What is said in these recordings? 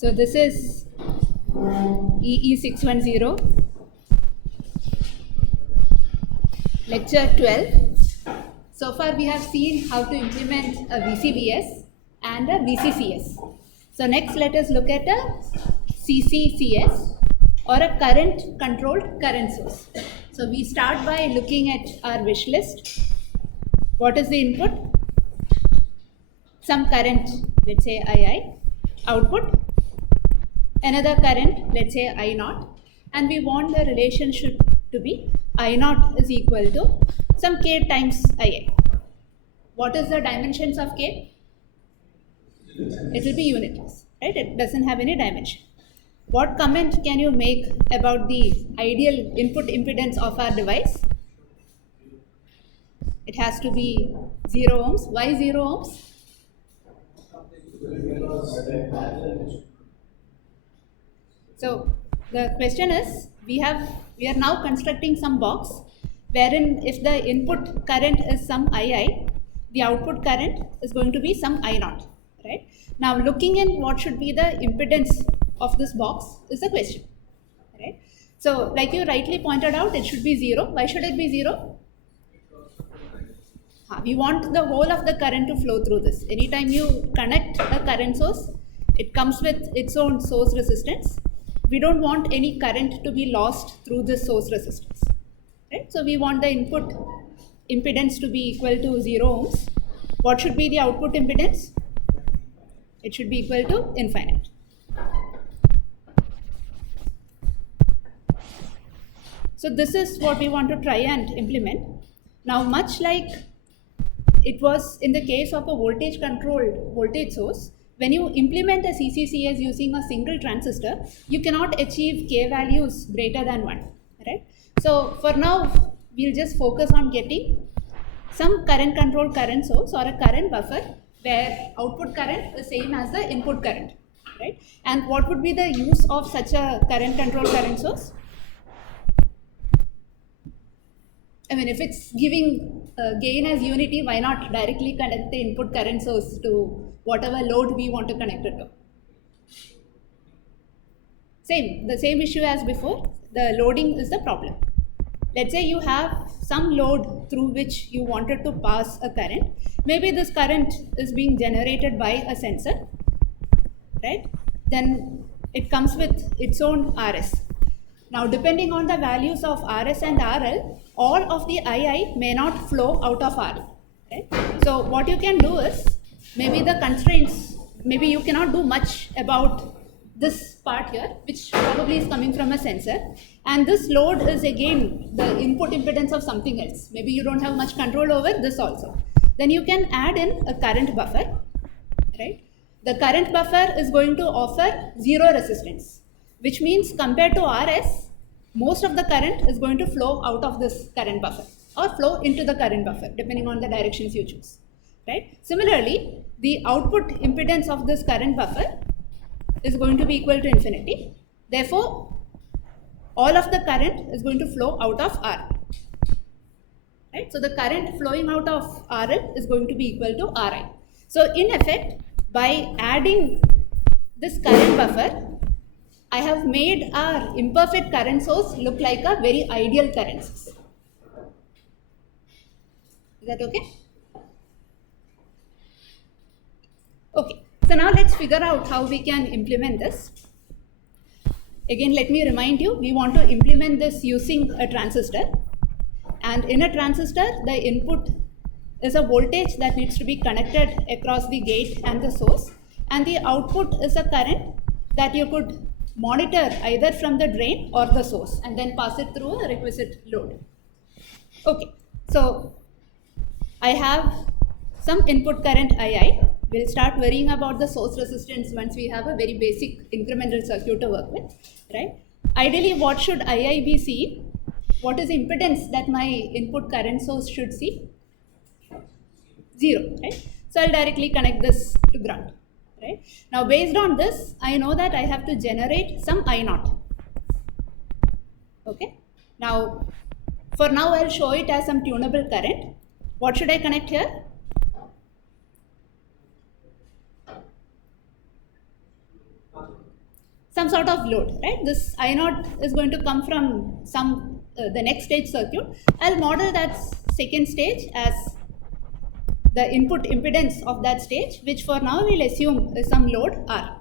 So this is EE610, lecture 12. So far we have seen how to implement a VCVS and a VCCS. So next let us look at a CCCS or a current controlled current source. So we start by looking at our wish list. What is the input? Some current, let's say II. Output, another current, let's say I0, and we want the relationship to be I0 is equal to some K times IA. What is the dimensions of K? It will be unitless, right? It doesn't have any dimension. What comment can you make about the ideal input impedance of our device? It has to be 0 ohms. Why 0 ohms? So the question is, we are now constructing some box wherein if the input current is some II, the output current is going to be some I0, right? Now looking in what should be the impedance of this box is the question, right? So like you rightly pointed out, it should be 0. Why should it be 0? We want the whole of the current to flow through this. Anytime you connect a current source, it comes with its own source resistance. We don't want any current to be lost through this source resistance, right? So we want the input impedance to be equal to 0 ohms. What should be the output impedance? It should be equal to infinite. So this is what we want to try and implement. Now, much like it was in the case of a voltage controlled voltage source, when you implement a CCCS using a single transistor, you cannot achieve K values greater than 1, right? So for now, we'll just focus on getting some current controlled current source or a current buffer where output current is same as the input current, right? And what would be the use of such a current controlled current source? I mean, if it's giving gain as unity, why not directly connect the input current source to whatever load we want to connect it to? The same issue as before, the loading is the problem. Let's say you have some load through which you wanted to pass a current. Maybe this current is being generated by a sensor, right? Then it comes with its own RS. Now, depending on the values of RS and RL, all of the II may not flow out of RL, right? So what you can do is, maybe the constraints, maybe you cannot do much about this part here, which probably is coming from a sensor, and this load is again the input impedance of something else. Maybe you don't have much control over this also. Then you can add in a current buffer, right? The current buffer is going to offer 0 resistance, which means compared to RS, most of the current is going to flow out of this current buffer or flow into the current buffer, depending on the directions you choose, right? Similarly, the output impedance of this current buffer is going to be equal to infinity. Therefore, all of the current is going to flow out of R, right? So the current flowing out of RL is going to be equal to Ri. So in effect, by adding this current buffer, I have made our imperfect current source look like a very ideal current source. Is that okay? Okay, so now let's figure out how we can implement this. Again, let me remind you, we want to implement this using a transistor. And in a transistor, the input is a voltage that needs to be connected across the gate and the source. And the output is a current that you could monitor either from the drain or the source and then pass it through a requisite load. Okay, so I have some input current II. We'll start worrying about the source resistance once we have a very basic incremental circuit to work with, right? Ideally, what should II be seeing? What is the impedance that my input current source should see? 0, right? So I'll directly connect this to ground. Right? Now, based on this, I know that I have to generate some I0. Okay. Now, for now, I'll show it as some tunable current. What should I connect here? some sort of load, right? This I naught is going to come from some the next stage circuit. I'll model that second stage as the input impedance of that stage, which for now we'll assume is some load R.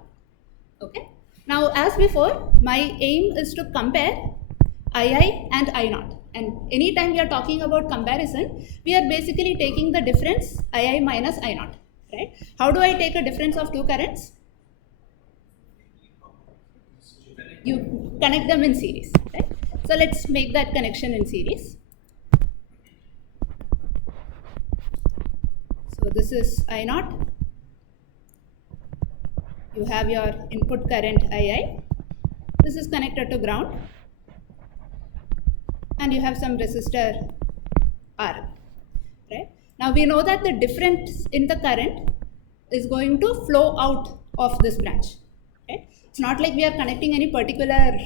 Okay. Now, as before, my aim is to compare II and I naught. And anytime we are talking about comparison, we are basically taking the difference II minus I naught, right? How do I take a difference of two currents? You connect them in series, right? So let's make that connection in series. So this is I naught. You have your input current II. This is connected to ground. And you have some resistor R, right? Now we know that the difference in the current is going to flow out of this branch, right? It's not like we are connecting any particular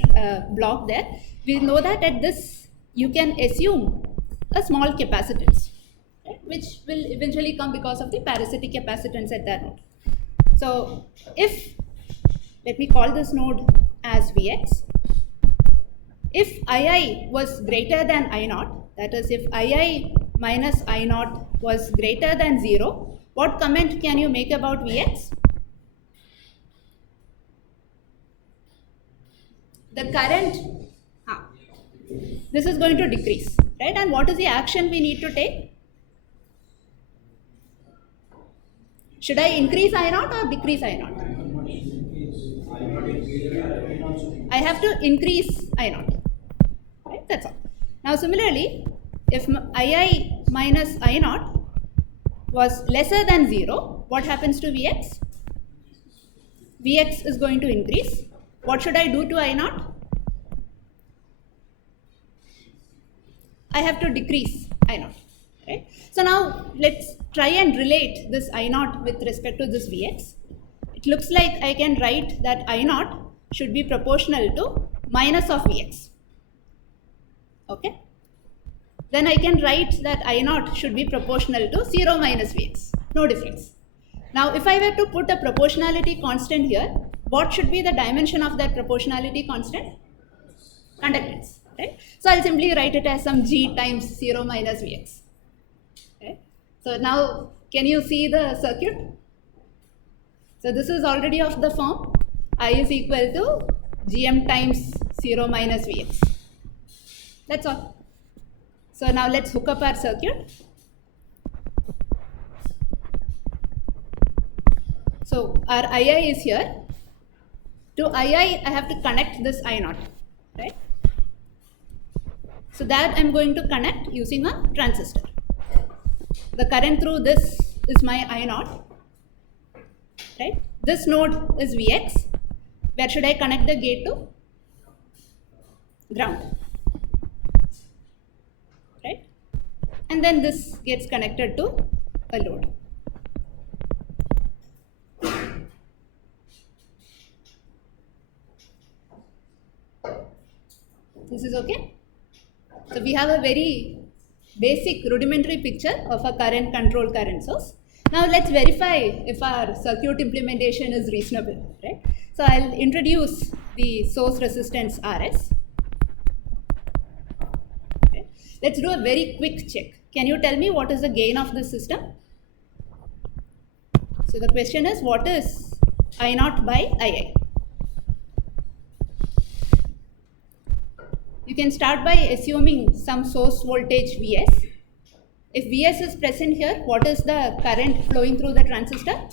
block there. We know that at this you can assume a small capacitance, right, which will eventually come because of the parasitic capacitance at that node. So if, let me call this node as Vx, if II was greater than I naught, that is if II minus I naught was greater than 0, what comment can you make about Vx? The current, this is going to decrease, right? And what is the action we need to take? Should I increase I naught or decrease I naught? I have to increase I naught, right? That's all. Now similarly, if II minus I naught was lesser than 0, what happens to Vx? Vx is going to increase. What should I do to I naught? I have to decrease I naught, right? So now let's try and relate this I naught with respect to this Vx. It looks like I can write that I naught should be proportional to minus of Vx. Okay? Then I can write that I naught should be proportional to 0 minus Vx. No difference. Now if I were to put a proportionality constant here, what should be the dimension of that proportionality constant? Conductance, right? So I'll simply write it as some G times 0 minus Vx. Okay? So now can you see the circuit? So this is already of the form I is equal to Gm times 0 minus Vx. That's all. So now let's hook up our circuit. So our II is here. To II, I have to connect this I naught, right? So that I'm going to connect using a transistor. The current through this is my I naught, right? This node is Vx. Where should I connect the gate to? Ground, right? And then this gets connected to a load. This is okay? So we have a very basic rudimentary picture of a current source. Now let's verify if our circuit implementation is reasonable, right? So I'll introduce the source resistance Rs. Okay. Let's do a very quick check. Can you tell me what is the gain of this system? So the question is, what is I naught by II? You can start by assuming some source voltage Vs. If Vs is present here, what is the current flowing through the transistor?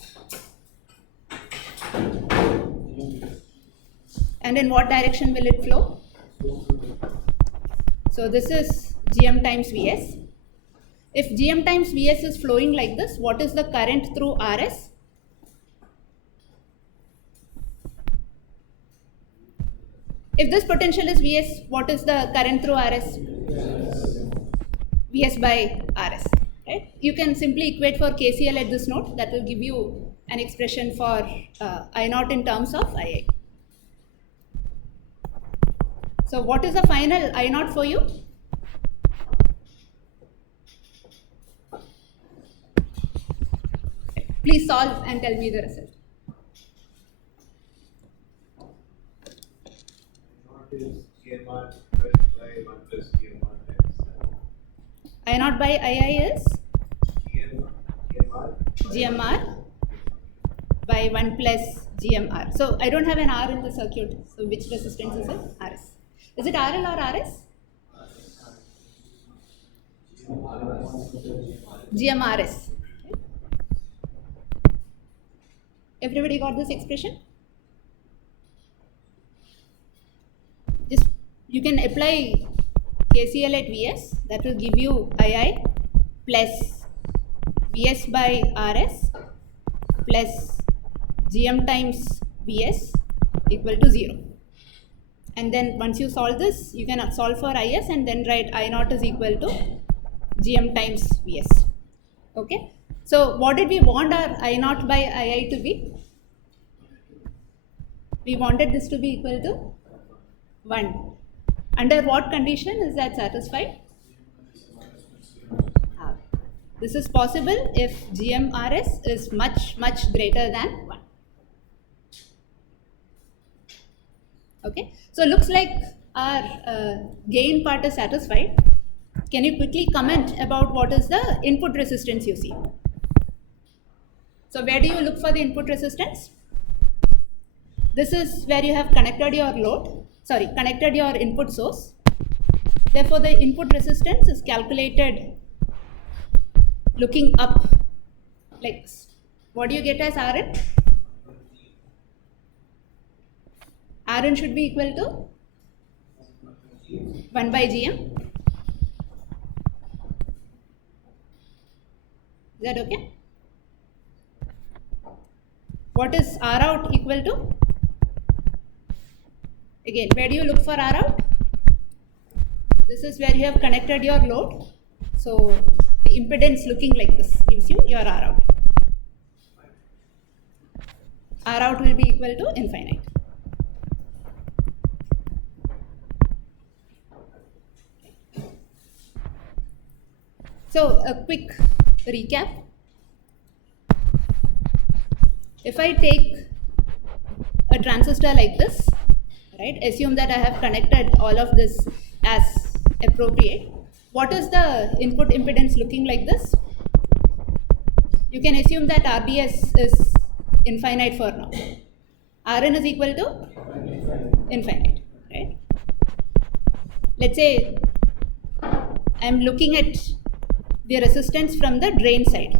And in what direction will it flow? So this is Gm times Vs. If Gm times Vs is flowing like this, what is the current through Rs? If this potential is Vs, what is the current through Rs? Vs by Rs. Right? You can simply equate for KCL at this node. That will give you an expression for I naught in terms of II. So what is the final I naught for you? Please solve and tell me the result. is GMR divided by 1 plus GMR times I naught by II is GMR GMR by 1 plus GMR. So I don't have an R in the circuit. So which resistance is it? RS. Is it RL or RS? GMRS. Everybody got this expression? Just you can apply KCL at Vs, that will give you II plus Vs by Rs plus Gm times Vs equal to 0. And then once you solve this, you can solve for Is and then write I naught is equal to Gm times Vs. Okay. So what did we want our I naught by II to be? We wanted this to be equal to 1. Under what condition is that satisfied? This is possible if GMRS is much greater than 1. Okay, so looks like our gain part is satisfied. Can you quickly comment about what is the input resistance you see? So where do you look for the input resistance? This is where you have connected your connected your input source. Therefore, the input resistance is calculated looking up like this. What do you get as Rn? Rn should be equal to 1 by Gm. Is that okay? What is R out equal to? Again, where do you look for R out? This is where you have connected your load. So the impedance looking like this gives you your R out. R out will be equal to infinite. So a quick recap. If I take a transistor like this, right, assume that I have connected all of this as appropriate. What is the input impedance looking like this? You can assume that RDS is infinite for now. Rn is equal to infinite, right? Let's say I'm looking at the resistance from the drain side,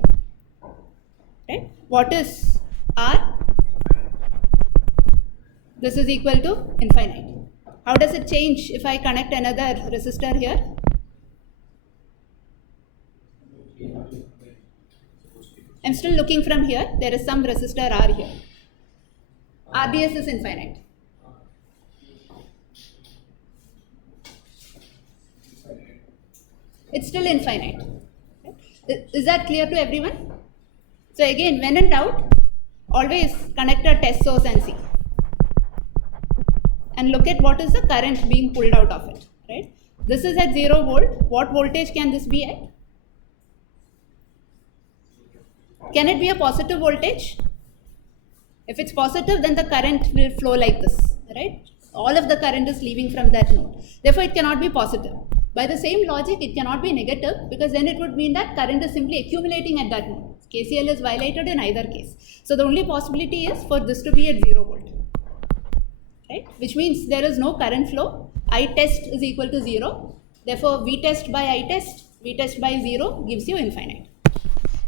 right? What is R? This is equal to infinite. How does it change if I connect another resistor here? I'm still looking from here. There is some resistor R here. RDS is infinite. It's still infinite. Is that clear to everyone? So again, when in doubt, always connect a test source and see. And look at what is the current being pulled out of it, right? This is at 0 volt. What voltage can this be at? Can it be a positive voltage? If it's positive, then the current will flow like this, right? All of the current is leaving from that node. Therefore, it cannot be positive. By the same logic, it cannot be negative because then it would mean that current is simply accumulating at that node. KCL is violated in either case. So the only possibility is for this to be at 0 volt, right? Which means there is no current flow. I test is equal to 0. Therefore, V test by I test, V test by 0 gives you infinite.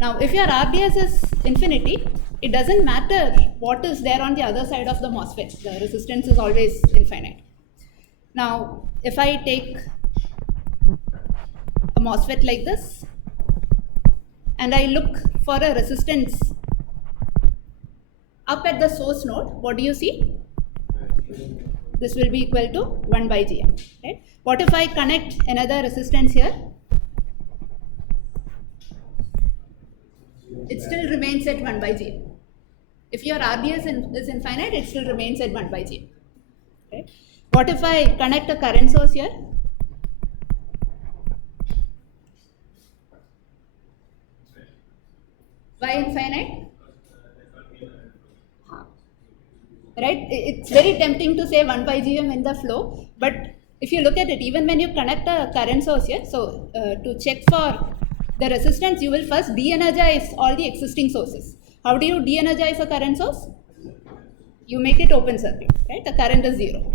Now, if your RDS is infinity, it doesn't matter what is there on the other side of the MOSFET. The resistance is always infinite. Now, if I take a MOSFET like this and I look for a resistance up at the source node, what do you see? This will be equal to 1 by Gm, right? What if I connect another resistance here? It still remains at 1 by Gm. If your RDS is infinite, it still remains at 1 by Gm. Right? What if I connect a current source here? Why infinite? right? It's very tempting to say 1 by GM in the flow, but if you look at it, even when you connect a current source here, so to check for the resistance, you will first de-energize all the existing sources. How do you de-energize a current source? You make it open circuit, right? The current is 0.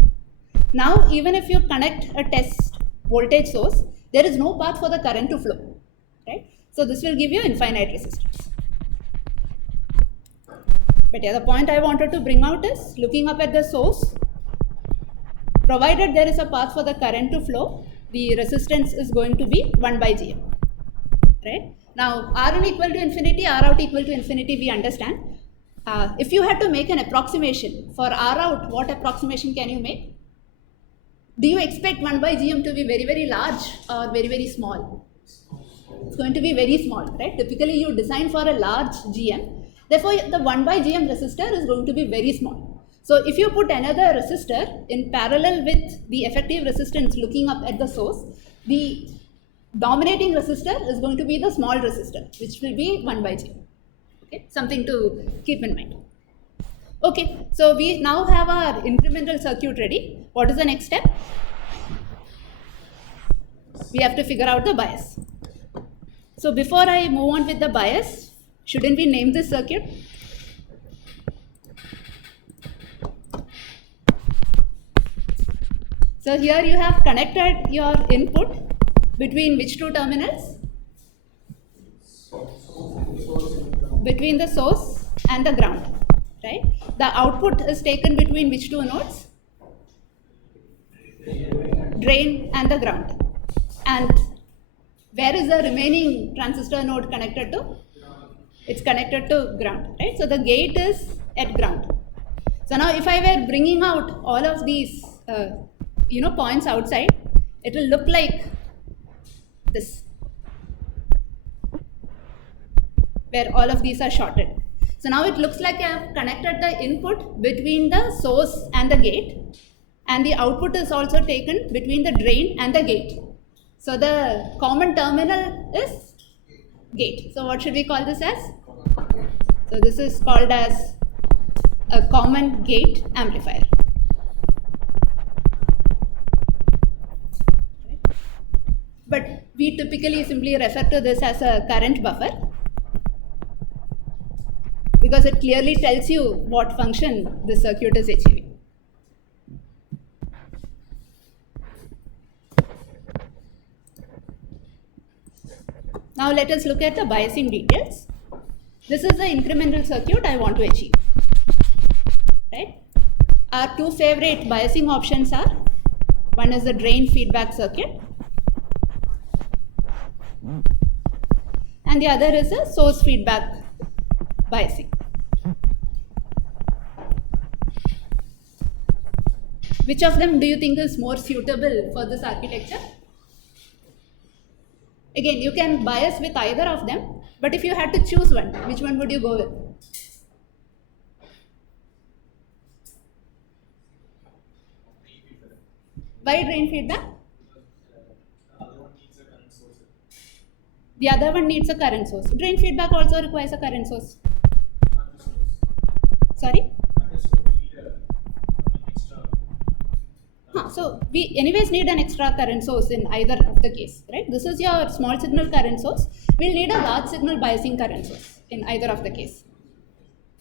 Now, even if you connect a test voltage source, there is no path for the current to flow, right? So this will give you infinite resistance. But yeah, the point I wanted to bring out is, looking up at the source, provided there is a path for the current to flow, the resistance is going to be 1 by GM, right? Now, R in equal to infinity, R out equal to infinity, we understand. If you had to make an approximation for R out, what approximation can you make? Do you expect 1 by GM to be very, very large or very, very small? It's going to be very small, right? Typically, you design for a large GM. Therefore, the 1 by GM resistor is going to be very small. So, if you put another resistor in parallel with the effective resistance looking up at the source, the dominating resistor is going to be the small resistor, which will be 1 by GM. Okay, something to keep in mind. Okay, so we now have our incremental circuit ready. What is the next step? We have to figure out the bias. So before I move on with the bias, shouldn't we name this circuit? So here you have connected your input between which two terminals? Between the source and the ground, right? The output is taken between which two nodes? Drain and the ground. And where is the remaining transistor node connected to? It's connected to ground, right? So the gate is at ground. So now if I were bringing out all of these points outside, it will look like this, where all of these are shorted. So now it looks like I have connected the input between the source and the gate, and the output is also taken between the drain and the gate. So the common terminal is gate. So what should we call this as? So this is called as a common gate amplifier. But we typically simply refer to this as a current buffer, because it clearly tells you what function the circuit is achieving. Now let us look at the biasing details. This is the incremental circuit I want to achieve, right? Our two favorite biasing options are, one is the drain feedback circuit, and the other is a source feedback biasing. Which of them do you think is more suitable for this architecture? Again, you can bias with either of them, but if you had to choose one, which one would you go with? Why drain feedback? The other one needs a current source. Drain feedback also requires a current source. Sorry? So we anyways need an extra current source in either of the case, right? This is your small signal current source. We'll need a large signal biasing current source in either of the case.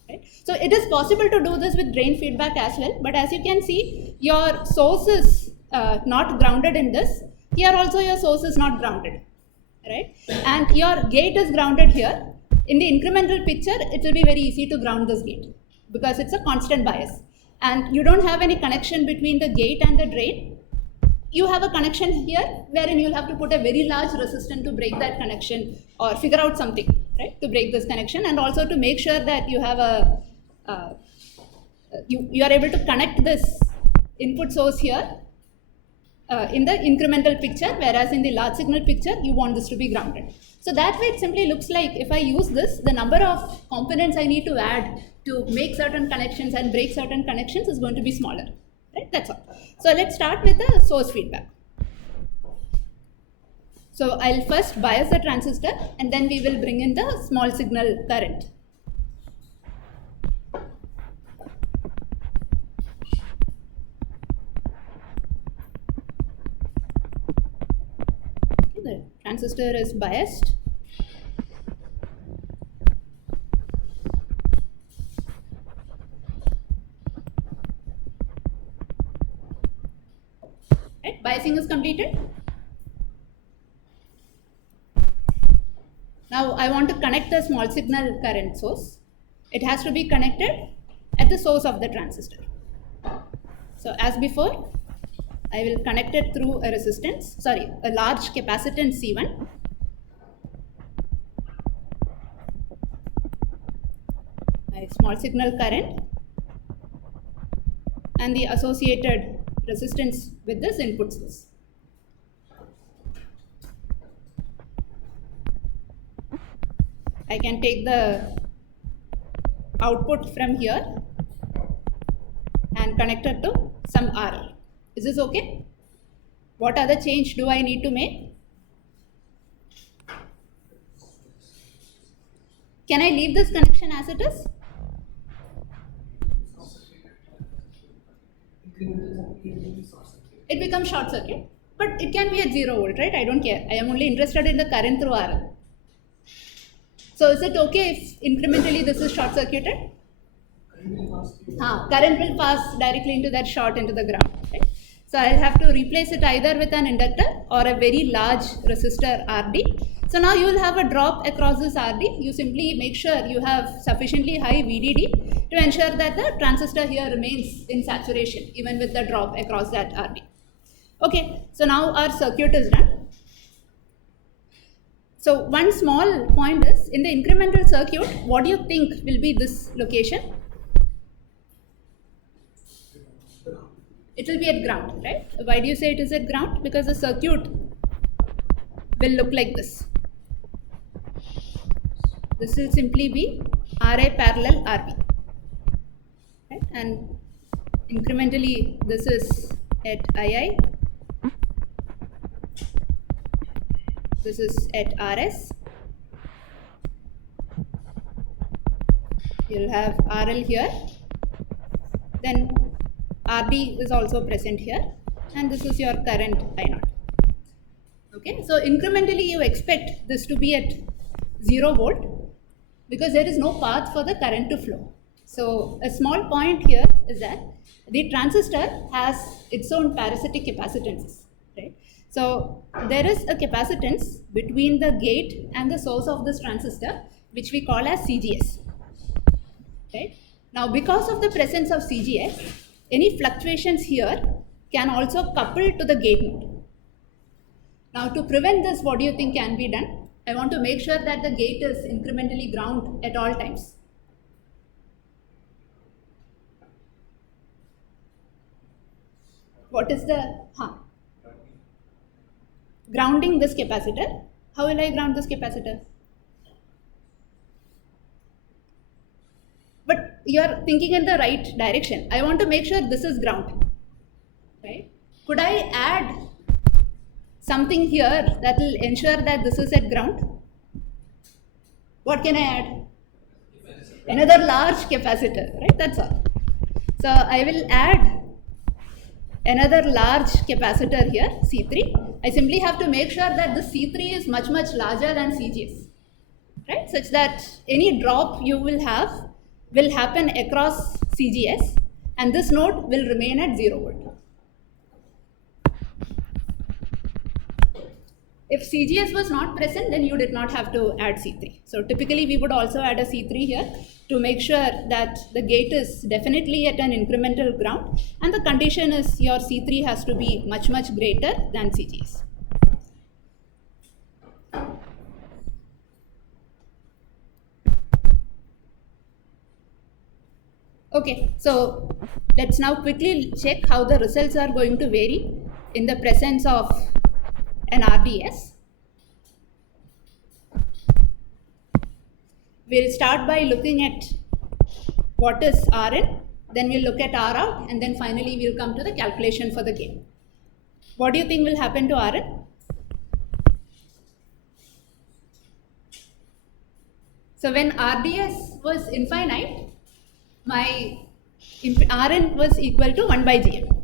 Right? So it is possible to do this with drain feedback as well, but as you can see, your source is not grounded in this. Here also your source is not grounded, right? And your gate is grounded here. In the incremental picture, it will be very easy to ground this gate because it's a constant bias. And you don't have any connection between the gate and the drain. You have a connection here wherein you'll have to put a very large resistance to break that connection or figure out something, right, to break this connection, and also to make sure that you have you are able to connect this input source here in the incremental picture, whereas in the large signal picture, you want this to be grounded. So that way it simply looks like if I use this, the number of components I need to add to make certain connections and break certain connections is going to be smaller, right? That's all. So let's start with the source feedback. So I'll first bias the transistor and then we will bring in the small signal current. transistor is biased. Right? Biasing is completed. Now I want to connect the small signal current source. It has to be connected at the source of the transistor. So as before, I will connect it through a a large capacitance C1. My small signal current and the associated resistance with this input source. I can take the output from here and connect it to some RL. Is this okay? What other change do I need to make? Can I leave this connection as it is? It becomes short circuit, but it can be at 0 volt, right? I don't care. I am only interested in the current through RL. So is it okay if incrementally this is short circuited? Current will pass directly into that short into the ground. Right? So I'll have to replace it either with an inductor or a very large resistor RD. So now you will have a drop across this RD. You simply make sure you have sufficiently high VDD to ensure that the transistor here remains in saturation even with the drop across that RD. Okay, so now our circuit is done. So one small point is, in the incremental circuit, what do you think will be this location? It will be at ground, right? Why do you say it is at ground? Because the circuit will look like this. This will simply be Ra parallel Rb. Right? And incrementally, this is at II. This is at Rs. You'll have RL here. Then RD is also present here. And this is your current I0. Okay, so incrementally you expect this to be at 0 volt because there is no path for the current to flow. So a small point here is that the transistor has its own parasitic capacitances, right? So there is a capacitance between the gate and the source of this transistor, which we call as CGS. Right? Now, because of the presence of CGS, any fluctuations here can also couple to the gate node. Now, to prevent this, what do you think can be done? I want to make sure that the gate is incrementally ground at all times. What is the grounding this capacitor? How will I ground this capacitor? But you are thinking in the right direction. I want to make sure this is ground. Right? Could I add something here that will ensure that this is at ground? What can I add? Another large capacitor, right? That's all. So I will add another large capacitor here, C3. I simply have to make sure that the C3 is much larger than CGS, right? Such that any drop you will have will happen across CGS and this node will remain at 0 volt. If CGS was not present, then you did not have to add C3. So typically we would also add a C3 here to make sure that the gate is definitely at an incremental ground and the condition is your C3 has to be much greater than CGS. Okay, so let's now quickly check how the results are going to vary in the presence of an RDS. We'll start by looking at what is Rn, then we'll look at Rout, and then finally we'll come to the calculation for the gain. What do you think will happen to Rn? So when RDS was infinite, my Rn was equal to 1 by Gm.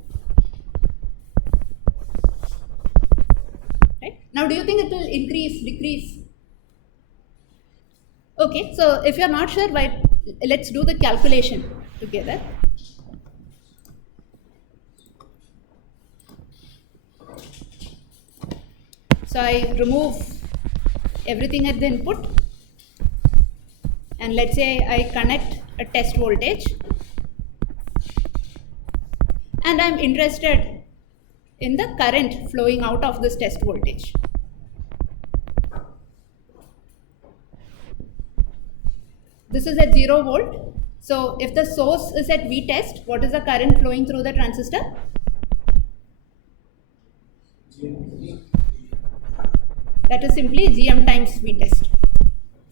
Right? Now do you think it will increase, decrease? Okay, so if you're not sure, why, let's do the calculation together. So I remove everything at the input, and let's say I connect a test voltage, and I'm interested in the current flowing out of this test voltage. This is at 0 volt. So if the source is at V test, what is the current flowing through the transistor? That is simply Gm times V test.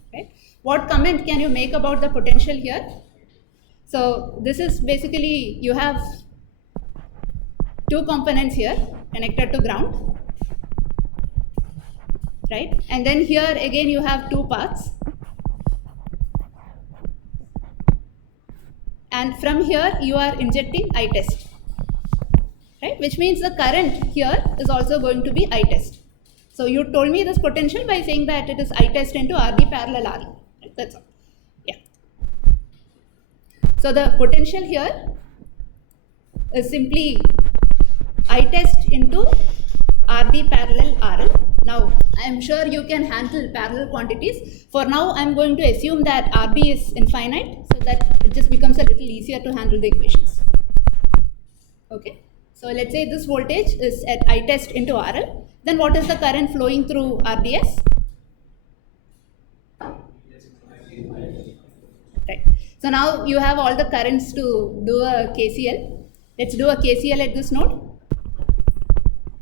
Okay. What comment can you make about the potential here? So this is basically, you have two components here connected to ground, right? And then here again you have two paths. And from here you are injecting I test, right? Which means the current here is also going to be I test. So you told me this potential by saying that it is I test into RD parallel RL, right? That's all. Yeah. So the potential here is simply I test into RD parallel RL. Now I am sure you can handle parallel quantities. For now I am going to assume that RD is infinite, so that it just becomes a little easier to handle the equations. Okay. So let's say this voltage is at I test into RL. Then what is the current flowing through RDS? Right. So now you have all the currents to do a KCL. Let's do a KCL at this node.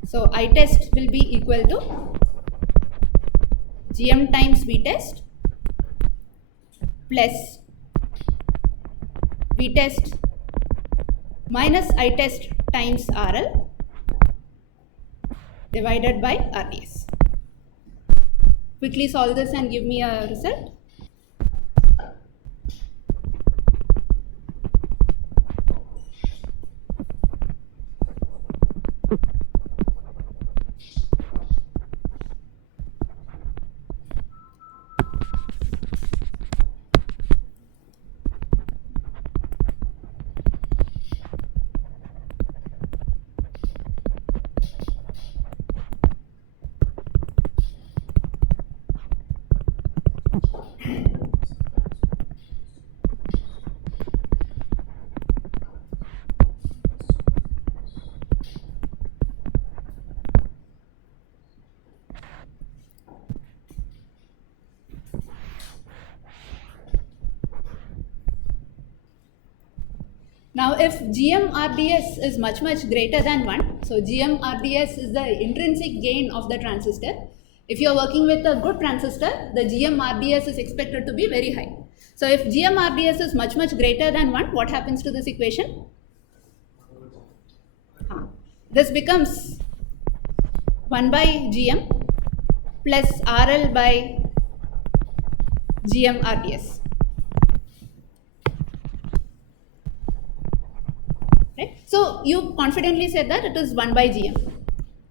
So I test will be equal to Gm times V test plus V test minus I test times RL divided by RDS. Quickly solve this and give me a result. Now if GM-RDS is much greater than 1, so GM-RDS is the intrinsic gain of the transistor. If you are working with a good transistor, the GM-RDS is expected to be very high. So if GM-RDS is much greater than 1, what happens to this equation? This becomes 1 by GM plus RL by GM-RDS. Right? So you confidently said that it is 1 by Gm.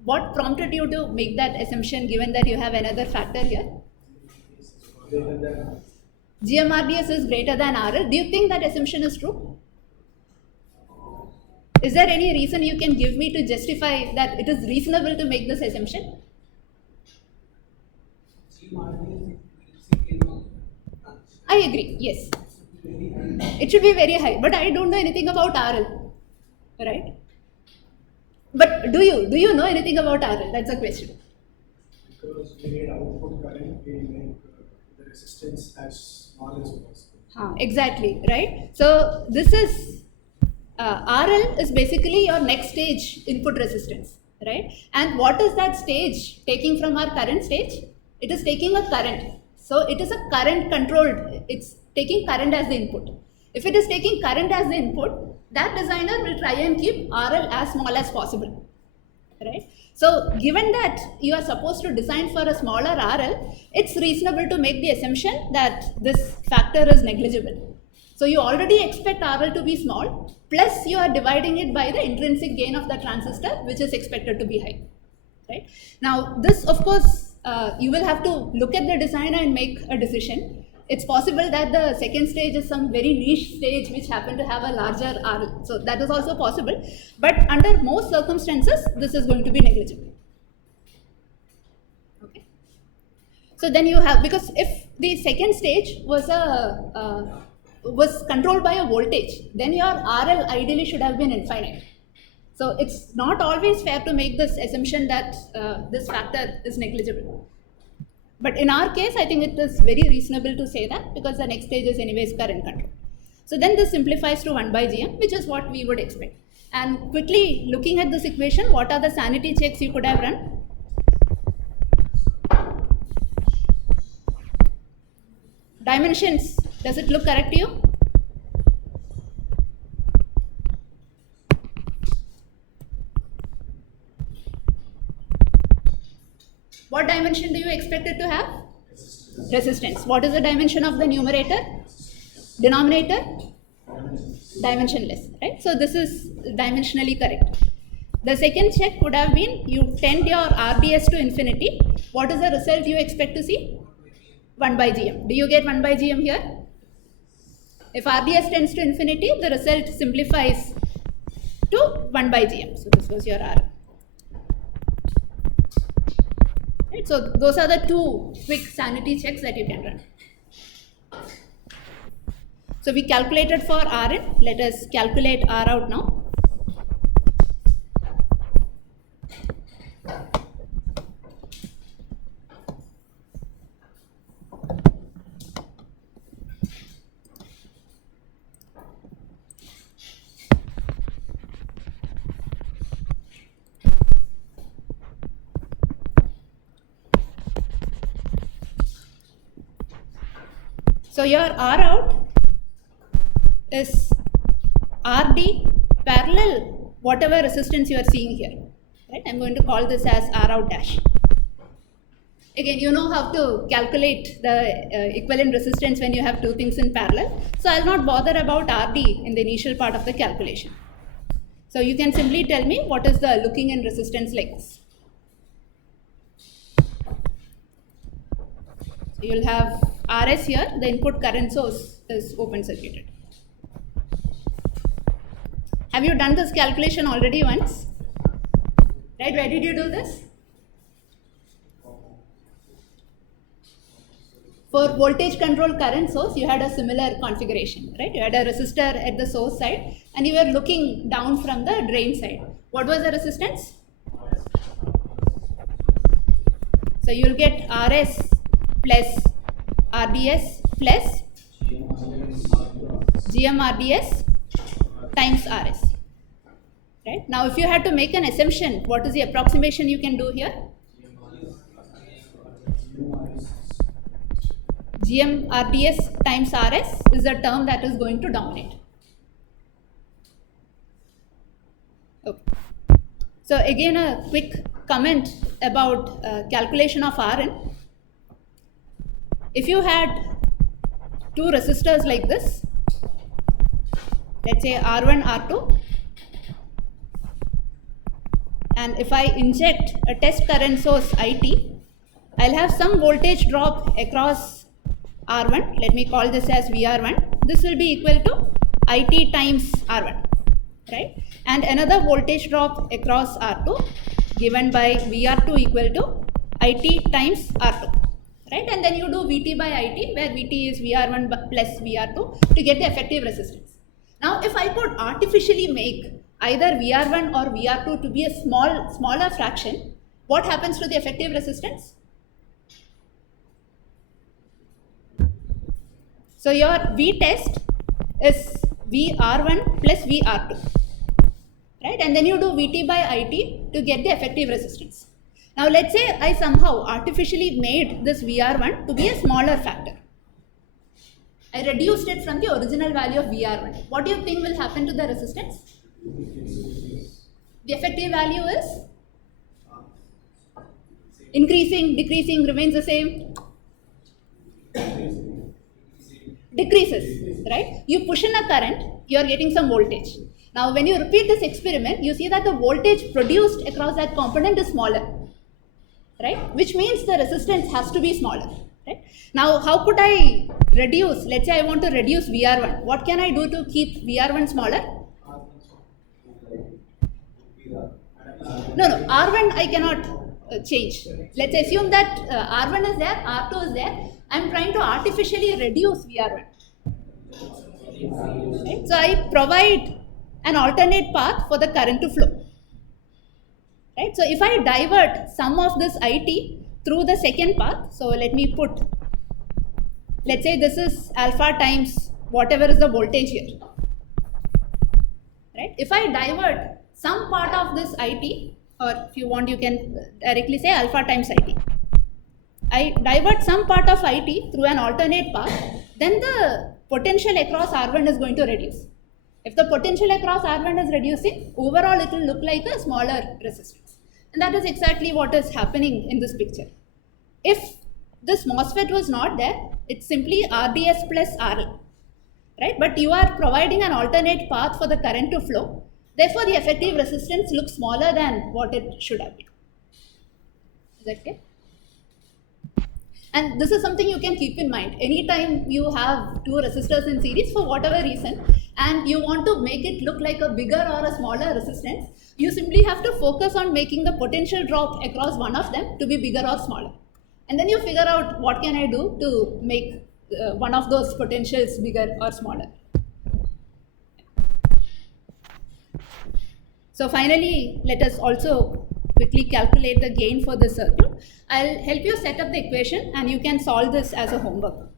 What prompted you to make that assumption given that you have another factor here? GM-RDS is greater than RL. Do you think that assumption is true? Is there any reason you can give me to justify that it is reasonable to make this assumption? I agree, yes. It should be very high, but I don't know anything about RL. Right? But do you know anything about RL? That's a question. Because we need output current, we make the resistance as small as possible. Exactly, right? So this is RL is basically your next stage input resistance, right? And what is that stage taking from our current stage? It is taking a current. So it is a current controlled, it's taking current as the input. If it is taking current as the input, that designer will try and keep RL as small as possible, right? So given that you are supposed to design for a smaller RL, it's reasonable to make the assumption that this factor is negligible. So you already expect RL to be small, plus you are dividing it by the intrinsic gain of the transistor, which is expected to be high. right? Now, this, of course, you will have to look at the designer and make a decision. It's possible that the second stage is some very niche stage which happen to have a larger R. So that is also possible. But under most circumstances, this is going to be negligible. Okay. So then you have, because if the second stage was was controlled by a voltage, then your RL ideally should have been infinite. So it's not always fair to make this assumption that this factor is negligible. But in our case, I think it is very reasonable to say that, because the next stage is anyways current control. So then this simplifies to 1 by Gm, which is what we would expect. And quickly looking at this equation, what are the sanity checks you could have run? Dimensions, does it look correct to you? What dimension do you expect it to have? Resistance. What is the dimension of the numerator? Denominator? Dimensionless, right? So this is dimensionally correct. The second check would have been, you tend your RDS to infinity. What is the result you expect to see? 1 by Gm. Do you get 1 by Gm here? If RDS tends to infinity, the result simplifies to 1 by Gm. So this was your R. Right? So those are the two quick sanity checks that you can run. So we calculated for Rn. Let us calculate R out now. So your R out is RD parallel whatever resistance you are seeing here. Right? I'm going to call this as R out dash. Again, you know how to calculate the equivalent resistance when you have two things in parallel. So I'll not bother about RD in the initial part of the calculation. So you can simply tell me what is the looking in resistance like this. So you'll have RS here, the input current source is open circuited. Have you done this calculation already once? Right, where did you do this? For voltage control current source, you had a similar configuration, right? You had a resistor at the source side and you were looking down from the drain side. What was the resistance? So you'll get RS plus RDS plus GM-RDS times RS. Right? Now if you had to make an assumption, what is the approximation you can do here? GM-RDS times RS is the term that is going to dominate. Okay. So again a quick comment about calculation of Rn. If you had two resistors like this, let's say R1, R2, and if I inject a test current source IT, I'll have some voltage drop across R1, let me call this as VR1, this will be equal to IT times R1, right? And another voltage drop across R2 given by VR2 equal to IT times R2. Right, and then you do Vt by It, where Vt is VR1 plus VR2 to get the effective resistance. Now, if I could artificially make either VR1 or VR2 to be a smaller fraction, what happens to the effective resistance? So your V test is VR1 plus VR2, right? And then you do Vt by It to get the effective resistance. Now let's say I somehow artificially made this VR1 to be a smaller factor. I reduced it from the original value of VR1. What do you think will happen to the resistance? The effective value is increasing, decreasing, remains the same? Decreases, right? You push in a current, you are getting some voltage. Now when you repeat this experiment, you see that the voltage produced across that component is smaller. right? Which means the resistance has to be smaller, right? Now, how could I reduce? Let's say I want to reduce VR1. What can I do to keep VR1 smaller? No, R1 I cannot change. Let's assume that R1 is there, R2 is there. I'm trying to artificially reduce VR1. Right? So I provide an alternate path for the current to flow. Right? So if I divert some of this IT through the second path, so let me put, let's say this is alpha times whatever is the voltage here. Right? If I divert some part of this IT, or if you want you can directly say alpha times IT. I divert some part of IT through an alternate path, then the potential across R1 is going to reduce. If the potential across R1 is reducing, overall it will look like a smaller resistance. And that is exactly what is happening in this picture. If this MOSFET was not there, it's simply RDS plus RL, right? But you are providing an alternate path for the current to flow. Therefore, the effective resistance looks smaller than what it should have been. Is that okay? And this is something you can keep in mind. Anytime you have two resistors in series for whatever reason, and you want to make it look like a bigger or a smaller resistance, you simply have to focus on making the potential drop across one of them to be bigger or smaller. And then you figure out what can I do to make one of those potentials bigger or smaller. So finally, let us also quickly calculate the gain for the circuit. I'll help you set up the equation and you can solve this as a homework.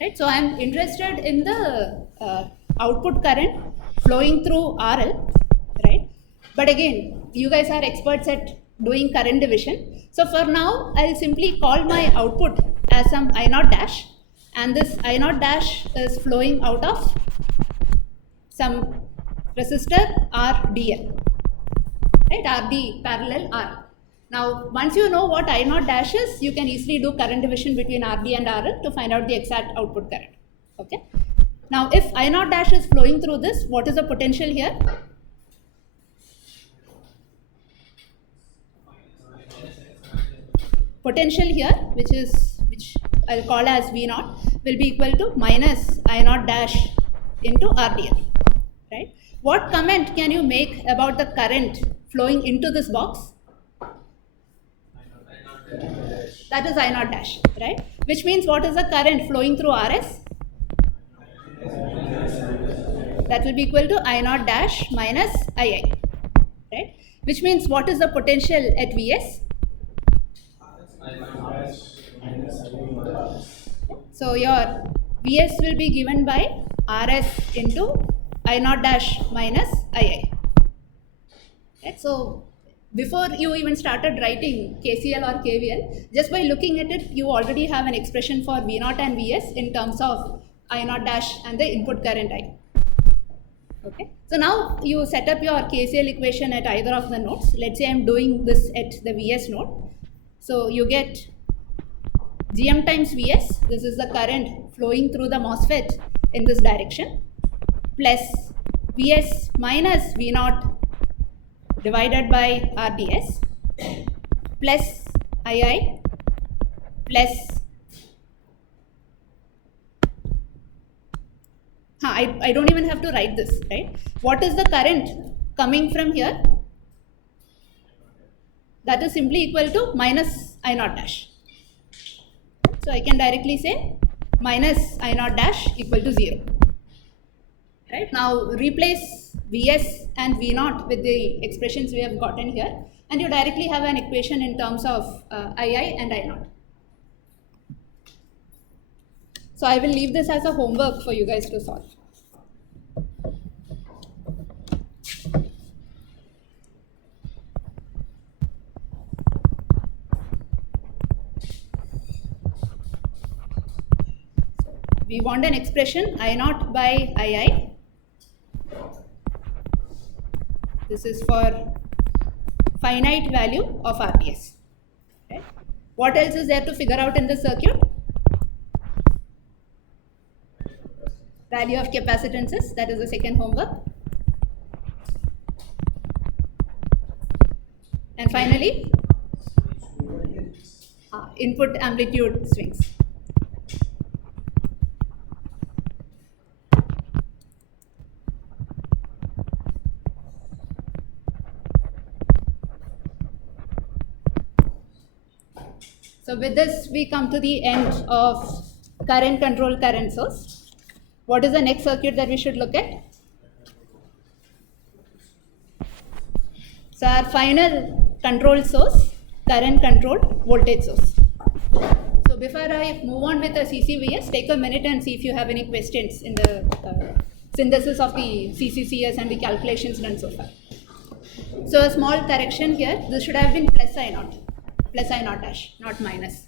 Right, so I'm interested in the output current flowing through RL, right? But again, you guys are experts at doing current division. So for now, I'll simply call my output as some I0 dash, and this I0 dash is flowing out of some resistor RDL, right? RD parallel R. Now, once you know what I0 dash is, you can easily do current division between RD and RL to find out the exact output current. Okay. Now, if I0 dash is flowing through this, what is the potential here? Potential here, which I'll call as V0, will be equal to minus I0 dash into RDL, right? What comment can you make about the current flowing into this box? That is I0 dash, right? Which means what is the current flowing through RS? That will be equal to I0 dash minus II, right? Which means what is the potential at Vs? So your Vs will be given by Rs into I0 dash minus II. Right? So before you even started writing KCL or KVL, just by looking at it, you already have an expression for V0 and Vs in terms of I0 dash and the input current I. Okay. So now you set up your KCL equation at either of the nodes. Let's say I'm doing this at the Vs node. So you get Gm times Vs, this is the current flowing through the MOSFET in this direction, plus Vs minus V0 divided by RDS, plus II, plus, I don't even have to write this, right? What is the current coming from here? That is simply equal to minus I0 dash. So I can directly say minus I0 dash equal to 0. Right? Now replace Vs and V0 with the expressions we have gotten here, and you directly have an equation in terms of II and I0. So I will leave this as a homework for you guys to solve. We want an expression I0 by II. This is for finite value of RDS. Okay. What else is there to figure out in the circuit? value of capacitances, that is the second homework. And finally, input amplitude swings. So with this, we come to the end of current control current source. What is the next circuit that we should look at? So our final control source, current controlled voltage source. So before I move on with the CCVS, take a minute and see if you have any questions in the synthesis of the CCCS and the calculations done so far. So a small correction here, this should have been plus I naught dash, not minus.